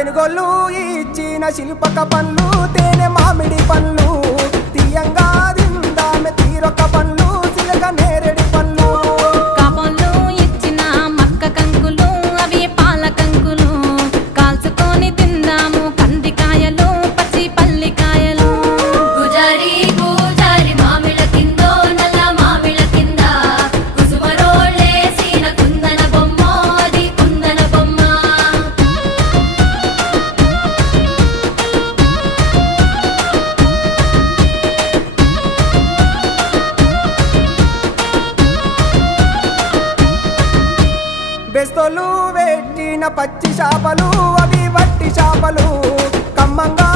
తెనుగోళ్ళు ఇచ్చిన శిల్పక పండ్లు తేనె మామిడి పండ్లు తీయంగా దిందామె తీరొక్క పండ్లు చిలక నేరేడి పండ్లు కాపంలో ఇచ్చిన మక్క కంకులు అవి పాల కంకులు కాల్చుకొని తిందాము కందికాయలు పచ్చి పల్లికాయలు గుజారి గుజారి మామిళ్ళ కిందో నల్ల మామిళ్ళ కింద కుసుమరోళ్ళేసిన కుందన బొమ్మ అది కుందన బొమ్మ బెస్తోలు పెట్టిన పచ్చి చేపలు అవి వట్టి చేపలు కమ్మంగా